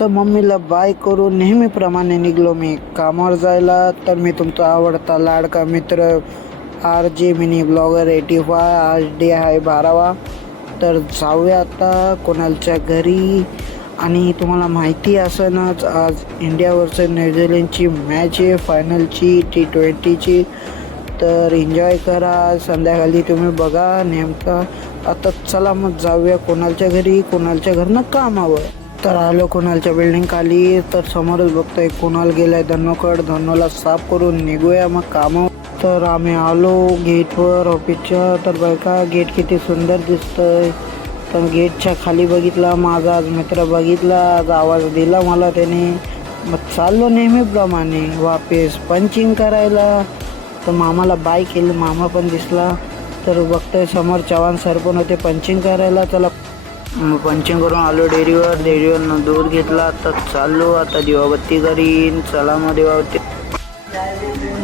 तर मम्मीला बाय करून नेहमीप्रमाणे निघलो मी कामावर जायला. तर मी तुमचा आवडता लाडका मित्र RJ मिनी ब्लॉगर 85. आज डे आहे 12वा. तर जाऊया आता कोणालच्या घरी. आणि तुम्हाला माहिती असणच आज इंडिया वर्सेस न्यूझीलंडची मॅच आहे, फायनलची T20ची. तर एन्जॉय करा, संध्याकाळी तुम्ही बघा नेमका. आता चला मग जाऊया कोणालच्या घरी, कोणालच्या घरनं कामावर. तर आलो कोणालच्या बिल्डिंग खाली. तर समोरच बघतोय कोणाल गेलाय धन्नोकड. धन्नोला साफ करून निघूया मग कामावर. तर आम्ही आलो गेटवर ऑफिसच्या. तर बघा गेट किती सुंदर दिसतंय. तर गेटच्या खाली बघितला माझा आज मित्र, बघितला आज आवाज दिला मला त्याने. मग चाललो नेहमीप्रमाणे वापस पंचिंग करायला. तर मामाला बाय केली, मामा पण दिसला. तर बघतोय समोर चव्हाण सर पण होते पंचिंग करायला. चला पंचिंग करून आलो डेअरीवरनं दूध घेतला. तर चाललो आता दिवाबत्ती करीन. चला मग दिवाबत्ती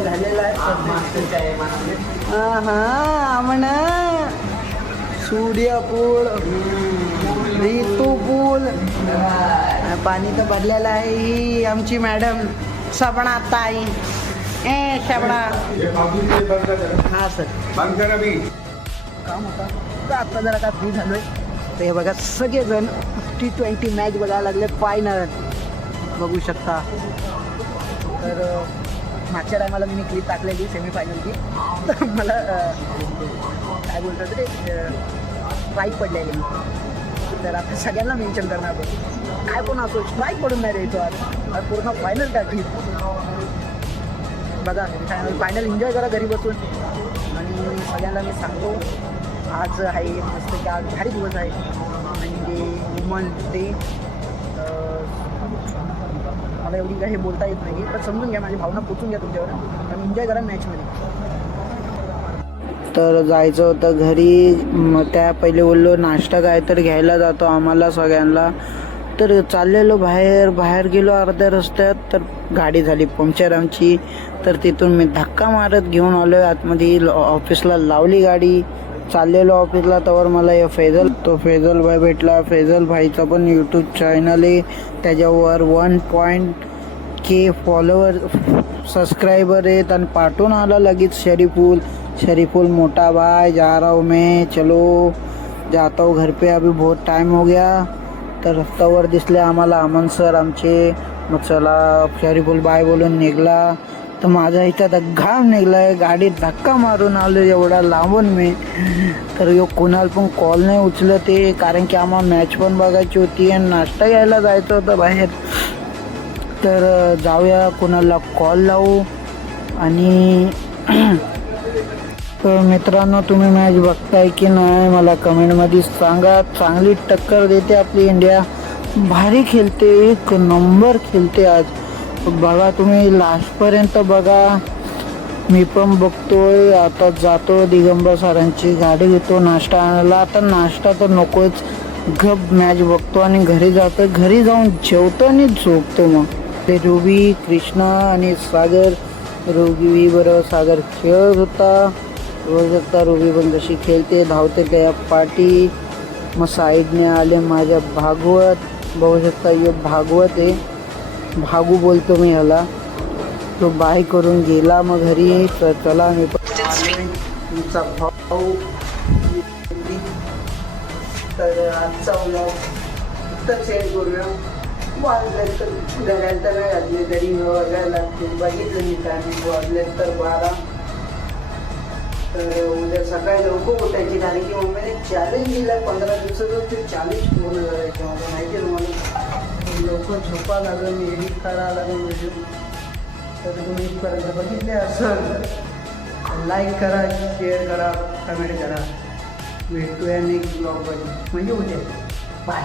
झालेला आहे. म्हणा सूर्यपूल, ऋतुपूल, पाणी तर भरलेलं आहे. ही आमची मॅडम सपना ताई. शबणा हां सर बंद करा मी काम होता तर आता जरा का फ्री झालोय. तर हे बघा सगळेजण T20 मॅच बघायला लागले. फायनल बघू शकता. तर मागच्या टायमाला मी क्लिप टाकलेली सेमीफायनलची. तर मला काय बोलतात रे स्ट्राईक पडलेली. तर आता सगळ्यांना मेन्शन करणार पडतो. काय पण असो स्ट्राईक पडून नाही द्यायचो आज पूर्ण फायनल टाकली. बघा फायनल एन्जॉय करा घरी बसून. आणि सगळ्यांना मी सांगतो आज आहे मस्त की आज भारी दिवस आहे. म्हणजे वुमन डे. मला एवढी काही बोलता येत नाही पण समजून घ्या, माझी भावना पोचून घ्या तुमच्यावर आणि एन्जॉय करा मॅचमध्ये. तर जायचं होतं घरी. मग त्या पहिले बोललो नाश्ता काय तर घ्यायला जातो आम्हाला सगळ्यांना. तर चाललेलो बाहेर गेलो अर्ध्या रस्त्यात. तर गाडी झाली पंक्चर आमची. तर तिथून मी धक्का मारत घेऊन आलो आतमध्ये. ऑफिसला लावली गाडी. चाललेलो ऑफिसला तवर मला हे फैजल भाई भेटला. फैजल भाईचा पण यूट्यूब चॅनल आहे. त्याच्यावर 1.K फॉलोवर सबस्क्राइबर आहेत. आणि पाठवून आला लगेच शरीफुल मोटा भाई जा रहा हूँ मैं, चलो जाता हूँ घर पे, अभी बहुत टाइम हो गया. तर रस्त्यावर दिसले आम्हाला अमन सर आमचे. मग चला शरीफुल बाय बोलून निघला. तर माझा इथं तर घाम निघलाय. गाडीत धक्का मारून आलो एवढा लांबून मी. तर यो कुणाल पण कॉल नाही उचलत ते, कारण की आम्हाला मॅच पण बघायची होती आणि नाश्ता घ्यायला जायचं होतं बाहेर. तर जाऊया कुणाला कॉल लावू. आणि तर मित्रांनो तुम्ही मॅच बघताय की नाही मला कमेंटमध्ये सांगा. चांगली टक्कर देते आपली इंडिया, भारी खेळते, एक नंबर खेळते आज. बघा तुम्ही लास्टपर्यंत बघा. मी पण बघतोय. आता जातो दिगंबर सरांची गाडी घेतो नाश्ता आणायला. आता नाश्ता तर नकोच, गप मॅच बघतो आणि घरी जातो. घरी जाऊन जेवतो आणि झोपतो. मग ते रुबी, कृष्णा आणि सागर. रुबी बरोबर सागर खेळत होता. रोज रुबी पण जशी खेळते धावते त्या पाठी. मग साईडने आले माझ्या भागवत. बघू शकता यो भागवत आहे, भागू बोलतो मी ह्याला. तो बाय करून गेला मग घरी. तर चला मी तुमचा भाऊ. तर आजचा व्लॉग इथंच एंड करूया. वाजले तर घरायला तर नाही घातले तरी बघायला लागते. बघितलं मी टायमिंग वाजले तर 12. तर उद्या सकाळी लवकर उठायची, कारण की मम्मीने चॅलेंज दिला 15 दिवसाचं. ते चॅलेंज पूर्ण करायचं मला माहिती आहे तुम्हाला. लवकर झोपा लागेल, एडिट करावं लागेल व्हिडिओ. तर तुम्ही इथपर्यंत बघितले असेल लाईक करा, शेअर करा, कमेंट करा. भेटूया नेक्स्ट ब्लॉगमध्ये म्हणजे उद्या. बाय.